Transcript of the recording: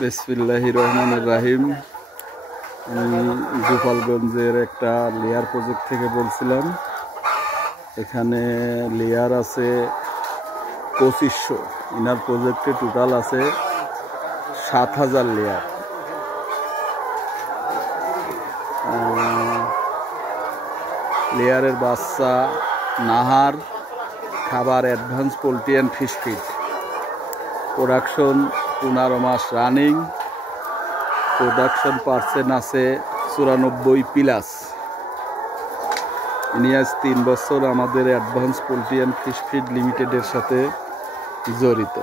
বিসমিল্লাহির রহমানির রহিম। আমি গোপালগঞ্জের একটা লেয়ার প্রজেক্ট থেকে বলছিলাম। এখানে লেয়ার আছে 2500। ইনার প্রজেক্টে টোটাল আছে 7000 লেয়ার। লেয়ারের বাচ্চা, নাহার, খাবার, advance poultry and fish feed. Production 15 মাস রানিং। প্রোডাকশন পার্সেন্ট আছে 94+। ইনি আজ 3 বছর আমাদের advance poultry and fish feed লিমিটেডের সাথে জড়িত।